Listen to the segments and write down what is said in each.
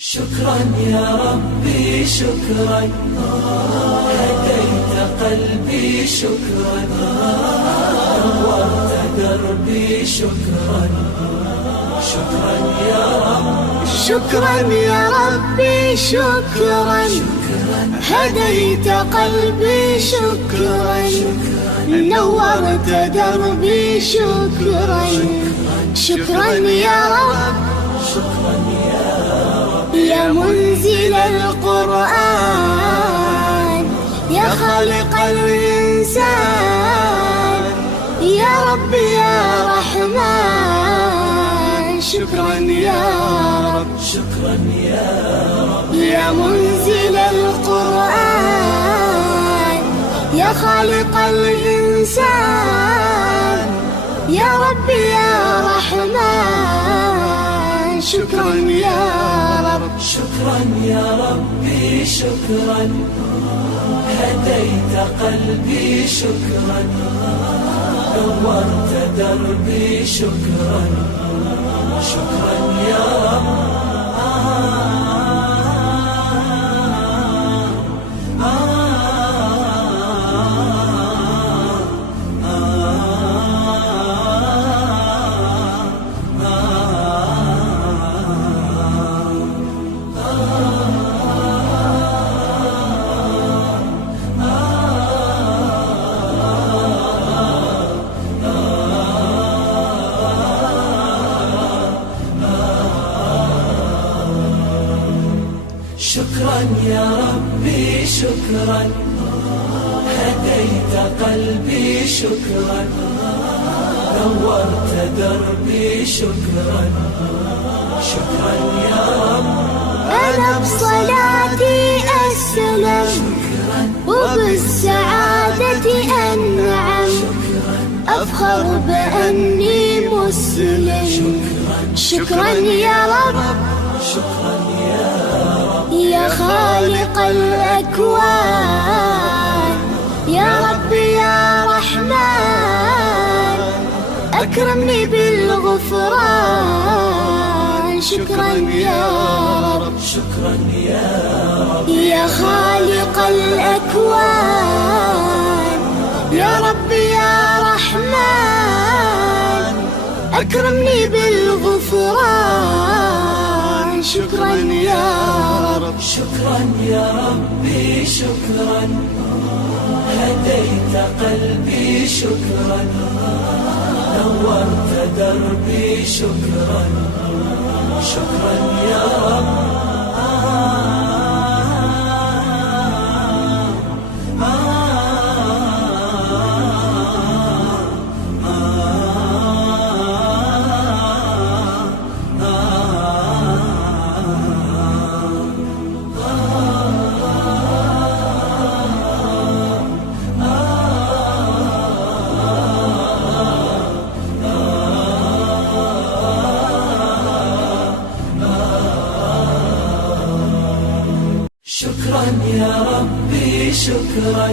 شكرا يا ربي شكرا، هديت قلبي شكرا، نورت دربي شكرا. شكرا يا رب، شكرا يا ربي شكرا، هديت قلبي شكرا، نورت دربي شكرا. شكرا يا رب، شكرا يا رب، يا منزل القرآن، يا خالق الإنسان، يا رب يا رحمن. شكرا يا رب، شكرا يا رب، يا منزل القرآن، يا خالق الإنسان، يا رب يا رحمن. شكرا يا رب، شكرا يا ربي شكرا، هديت قلبي شكرا، نورت دربي شكرا. شكرا يا رب، شكرا يا ربي شكرا، هديت قلبي شكرا، نورت دربي شكرا. شكرا يا رب، أنا بصلاتي أسلم، وبالسعادة أنعم، أفخر بأني مسلم. شكرا يا رب، شكرا يا رب، يا خالق الأكوان، يا رب يا رحمن، أكرمني بالغفران. شكرا يا رب، شكرا يا رب، يا خالق الأكوان، يا رب يا رحمن، أكرمني بالغفران. شكرا يا رب، شكرا يا ربي شكرا، هديت قلبي شكرا، نورت دربي شكرا. شكرا يا رب، شكرا يا ربي شكرا،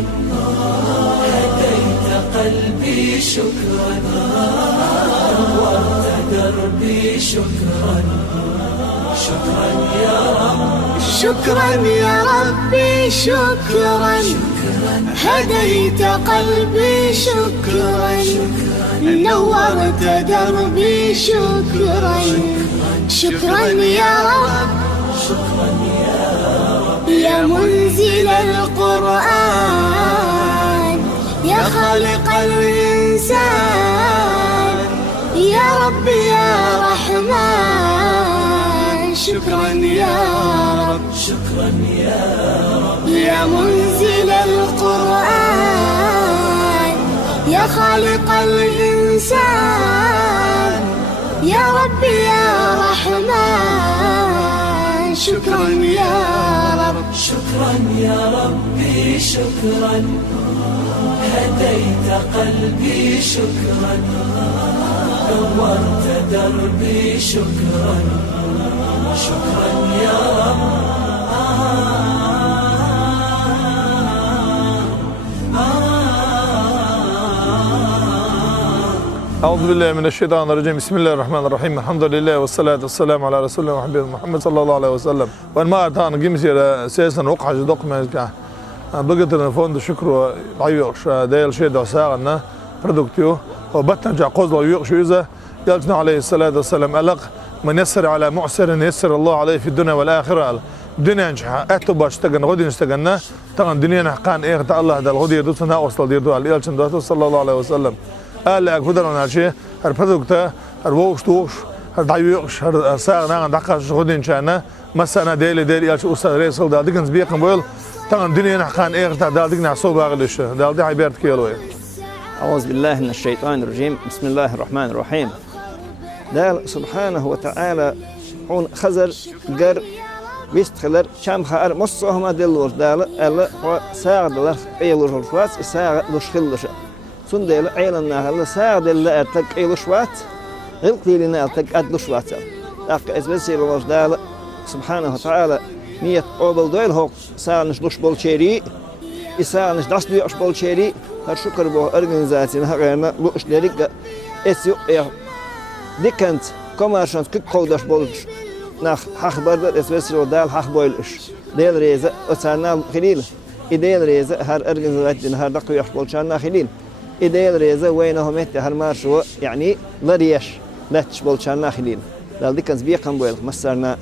هديت قلبي شكرا، نورت دربي شكرا. شكرا يا رب، شكرا يا ربي شكرا، هديت قلبي شكرا، نورت دربي شكرا. شكرا يا رب، شكرا يا رب، يا منزل القرآن، يا خالق الإنسان، يا رب يا رحمن. شكرا يا رب، شكرا يا رب، يا منزل القرآن، يا خالق الإنسان، يا رب يا رحمن. شكرا يا رب، شكرا يا ربي شكرا، هديت قلبي شكرا، نورت دربي شكرا. شكرا يا رب، أعوذ بالله من الشيطان الرجيم. بسم الله الرحمن الرحيم. الحمد لله والصلاة والسلام على رسول الله محمد صلى الله عليه وسلم. وما أتانا جمسير سياسا وقع جدق مزكا. بقيت الفوند شكر عيوش دايل شيء دعسانا برودكتيو وبتنجع قوزل يوقش يزا يلتنا عليه الصلاة والسلام ألق من يسر على معسر يسر الله عليه في الدنيا والآخرة. الدنيا نجح أتوباش تجن غدي نستجنا طبعا الدنيا نحقان إيه تا الله ده الغدي يدوسنا وصل ديردو على يلتن دوت صلى الله عليه وسلم. قال لك بدل من هالشيء هالبرودكتا هالوش توش هالدعيوش هالساعة نعم دقش غدي نشأنا مسنا ديل يلش أستاذ رئيسل ده دكان سبيقن بقول طبعا الدنيا نحقان إيه تا ده دكنا صوب أغلش ده دي عبارة كيلوي. أعوذ بالله من الشيطان الرجيم. بسم الله الرحمن الرحيم. دال سبحانه وتعالى عون خزر قر بيستخلر شام خار مصهم دلور دال ألا وساعدلر أيلور الفاس ساعد لشخلش سن دل عيلنا هلا ساعد اللي أتك أيلوشوات غلطي لنا أتك أدلوشوات أك إسبسي لور دال سبحانه وتعالى نية قبل دول هو ساعد نشلوش بالشيري ساعد نشداس بيوش بالشيري هر شكر به أورجانيزاتنا هغيرنا بوش لريك إسيو ديكنت كوميرشنت كيك قودش بولش ناخ حق برد اسبسيو دال حق بولش ديل ريزة وسانا خليل إديل ريزة هر أورجانيزاتنا هر دقي يحبولشان خليل إديل ريزة وينهم مت هر مارشوا يعني لريش لا تشبولشان خليل دال ديكنت بيقم بول مسرنا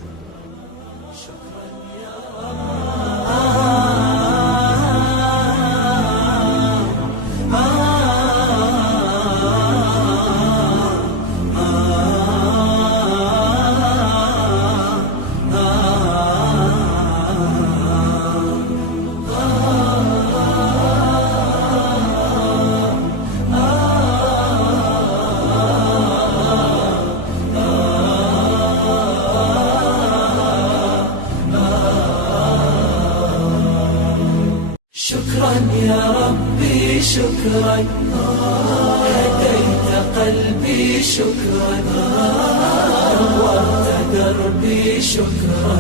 شكرا يا ربي شكرا هديت قلبي شكرا نورت دربي شكرا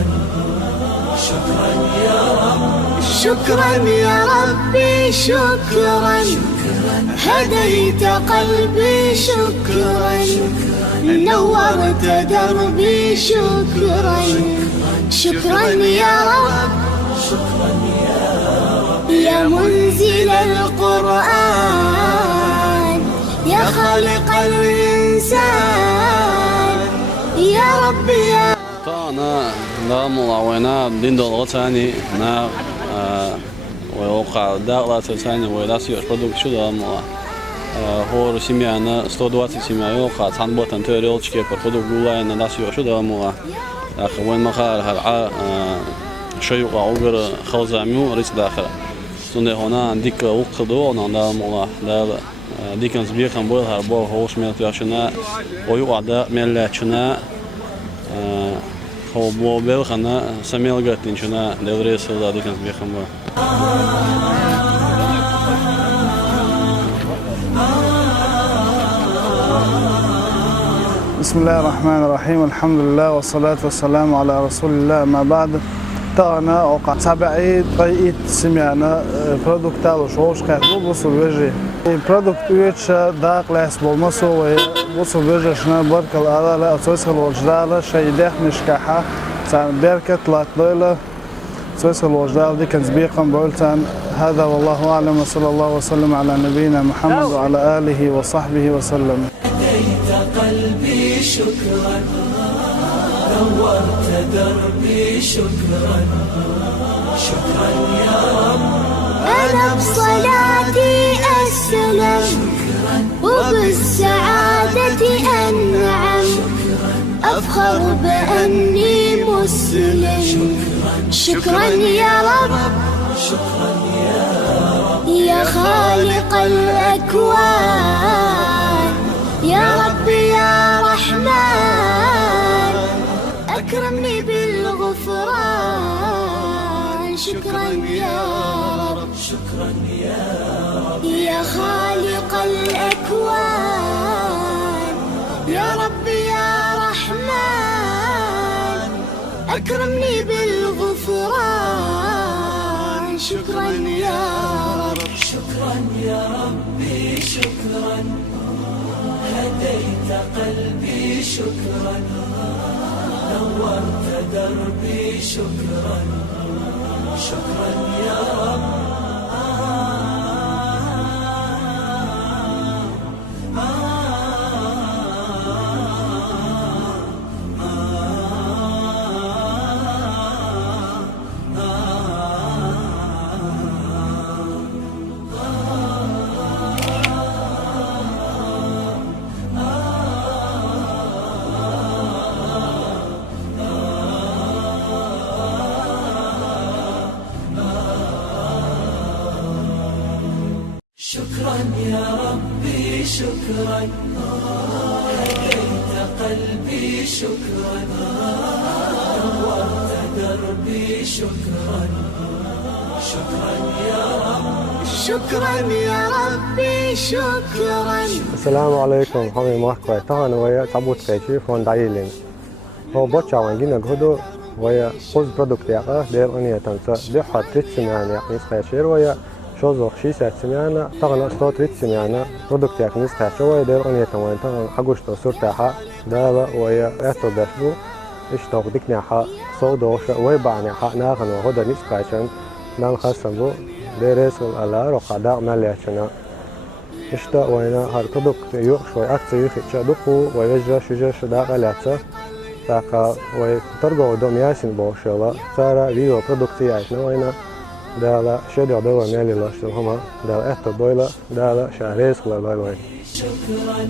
شكرا يا رب شكرا يا ربي شكرا هديت قلبي شكرا نورت دربي شكرا شكرا يا رب يا منزل القرآن يا خالق الإنسان يا ربي يا أنا ناملا وأنا دين دولة ثاني أنا ووقع داخل ثاني ولا سير برودكت شو ناملا هو رسمي أنا 120 سمية يوقع تنبوت أن تريل شيء برودكت جولا أنا لا سير شو ناملا أخ وين ما خال هالع شيء وعبر خوزاميو ريس داخل سنده هنا عندك وقدو أنا ناملا لا ديك نسبيا كان بقول هربا هوش ملت ياشنا ويقعد ملتشنا هو بوبل خنا سميل قاتين شنا لدرس هذا ديك نسبيا كان بقول بسم الله الرحمن الرحيم. الحمد لله والصلاة والسلام على رسول الله. ما بعد تانا وقع سبعي طريقة سمعنا برودكتال وشوش كاتبو بوصل وجه برودكت ويتش داق لاس بولمسو وبوصل وجه شنا برك الأرى لا أسوسها الوجدال شيء داخل نشكحة سان بركة طلعت ليلة أسوسها الوجدال دي كان سبيقا بقولتان هذا والله أعلم وصلى الله وسلم على نبينا محمد وعلى آله وصحبه وسلم. هديت قلبي شكرا نورت دربي شكرا شكرا يا رب أنا بصلاتي أسلم وبالسعادة أنعم أفخر بأني مسلم شكرا يا رب يا خالق الأكوان يا رب يا رحمن أكرمني بالغفران شكرا يا رب يا خالق الأكوان يا رب يا رحمن أكرمني بالغفران شكرا يا رب شكرا يا ربي شكرا هديت قلبي شكرا نورت دربي شكرا شكرا يا رب شكرا يا ربي شكرا هديت قلبي شكرا نورت دربي شكرا شكرا يا رب شكرا يا ربي شكرا. السلام عليكم حمي ماركوي تانا ويا تابوت كيشي فون دايلين هو بوتشا وانجينا غدو ويا خوز برودكت ياقا دير انيا تنسا دي حطيت سمعنا يعني سخيشير ويا شوزو خشيسة سمعنا تغنى ستوتريت سمعنا برودكت ياك نسخيشو ويا دير انيا تنوين تغنى حقوشتو سورتاحا دابا ويا اتو باشبو اشتوق ديكني حا صودوشا ويبعني حا ناغن وغدا نسخيشن نان خاصنبو ديريسل على رقعداء مالياتنا اشتا وينا هار برودكت يوخ شوي اكتر يخيشا دقو ويجا شجا شدا غلاتsa تاكا ويترقو دوم ياسين بوشيلا سارا فيديو برودكتي عايشنا وينا دالا شدر دوا مالي لاشتو هما دالا احتو بويلا دالا شعريس غلا باي باي شكرا